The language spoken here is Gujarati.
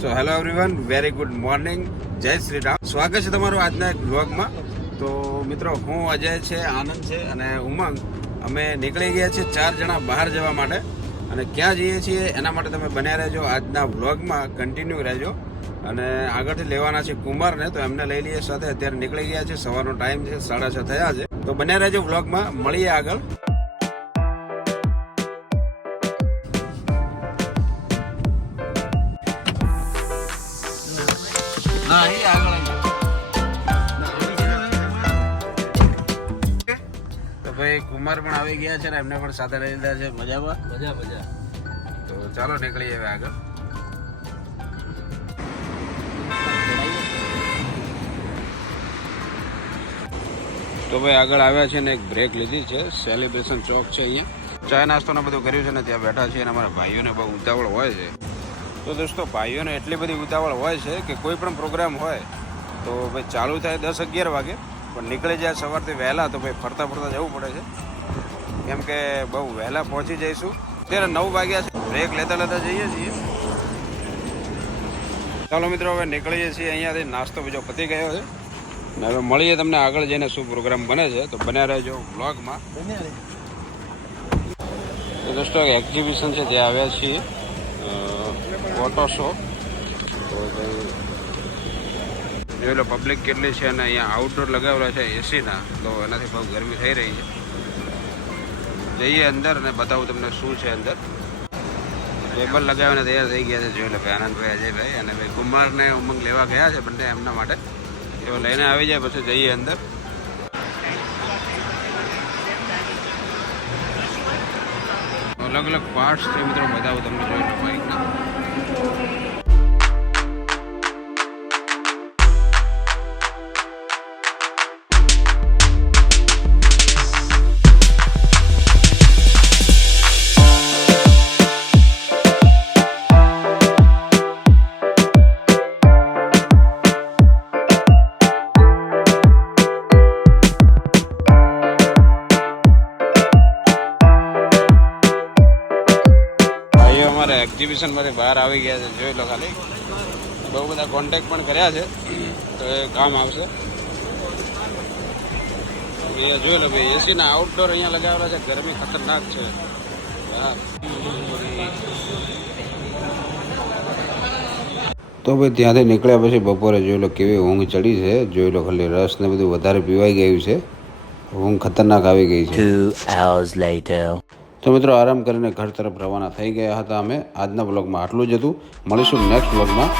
So hello everyone, very good morning, જય શ્રી રામ. સ્વાગત છે તમારું આજના એક વ્લોગમાં. તો મિત્રો, હું અજય છે, આનંદ છે અને ઉમંગ. અમે નીકળી ગયા છીએ 4 જણા બહાર જવા માટે. અને ક્યાં જઈએ છીએ એના માટે તમે બન્યા રહેજો, આજના વ્લોગમાં કન્ટિન્યુ રહેજો. અને આગળથી લેવાના છે કુમારને, તો એમને લઈ લઈએ સાથે. અત્યારે નીકળી ગયા છે, સવારનો ટાઈમ છે, 6:30 થયા છે. તો બન્યા રહેજો વ્લોગમાં, મળીએ આગળ. તો ભાઈ કુમાર પણ આવી ગયા છે ને એમને પણ સાથે લઈ લીધા છે. મજામાં? મજા. તો ચાલો નીકળીએ હવે આગળ. તો ભાઈ આગળ આવ્યા છે ને એક બ્રેક લીધી છે. સેલિબ્રેશન ચોક છે, અહીંયા ચા નાસ્તો ને બધું કર્યું છે ને ત્યાં બેઠા છે. અને અમારા ભાઈઓને બહુ ઉતાવળ હોય છે. તો દોસ્તો, ભાઈઓને એટલી બધી ઉતાવળ હોય છે કે કોઈ પણ પ્રોગ્રામ હોય તો ભાઈ ચાલુ થાય 10-11 વાગે, પણ નીકળી જાય સવારથી વહેલા. તો ભાઈ ફરતા જવું પડે છે, કેમ કે બહુ વહેલા પહોંચી જઈશું. અત્યારે 9 વાગ્યા છે. બ્રેક લેતા જઈએ છીએ. ચાલો મિત્રો, હવે નીકળીએ છીએ અહીંયાથી. નાસ્તો બીજો પતી ગયો છે ને હવે મળીએ તમને આગળ જઈને શું પ્રોગ્રામ બને છે. તો બન્યા રહેજો બ્લોગમાં. તો દોસ્તો, એક્ઝિબિશન છે ત્યાં આવ્યા છીએ, ફોટો શો. તો ભાઈ જોઈ લો પબ્લિક કેટલી છે. અને અહીંયા આઉટડોર લગાવેલા છે એસીના, તો એનાથી બહુ ગરમી થઈ રહી છે. જઈએ અંદર અને બતાવું તમને શું છે અંદર. ટેબલ લગાવીને તૈયાર થઈ ગયા છે. જોઈ લો ભાઈ આનંદભાઈ, અજયભાઈ અને ભાઈ કુમારને ઉમંગ લેવા ગયા છે બંને એમના માટે. એવો લઈને આવી જાય પછી જઈએ અંદર. અલગ અલગ પાર્ટ્સ છે મિત્રો, બતાવું તમને. જોઈ લો બાઈકના. એક્ઝિબિશન માંથી બહાર આવી ગયા છે. જોઈ લો ખાલી. બહુ બધા કોન્ટેક્ટ પણ કર્યા છે, તો એ કામ આવશે. જોઈ લો ભાઈ, એસીના આઉટડોર અહીંયા લગાવેલા છે. ગરમી ખતરનાક છે. તો ભાઈ ત્યાંથી નીકળ્યા પછી બપોરે જોઈ લો કેવી ઊંઘ ચડી છે. જોઈ લો ખાલી, રસ ને બધું વધારે પીવાઈ ગયું છે. ઊંઘ ખતરનાક આવી ગઈ છે. 2 hours later. તો મિત્રો, આરામ કરીને ઘર તરફ રવાના થઈ ગયા હતા અમે. આજના બ્લોગમાં આટલું જ હતું. મળીશું નેક્સ્ટ બ્લોગમાં.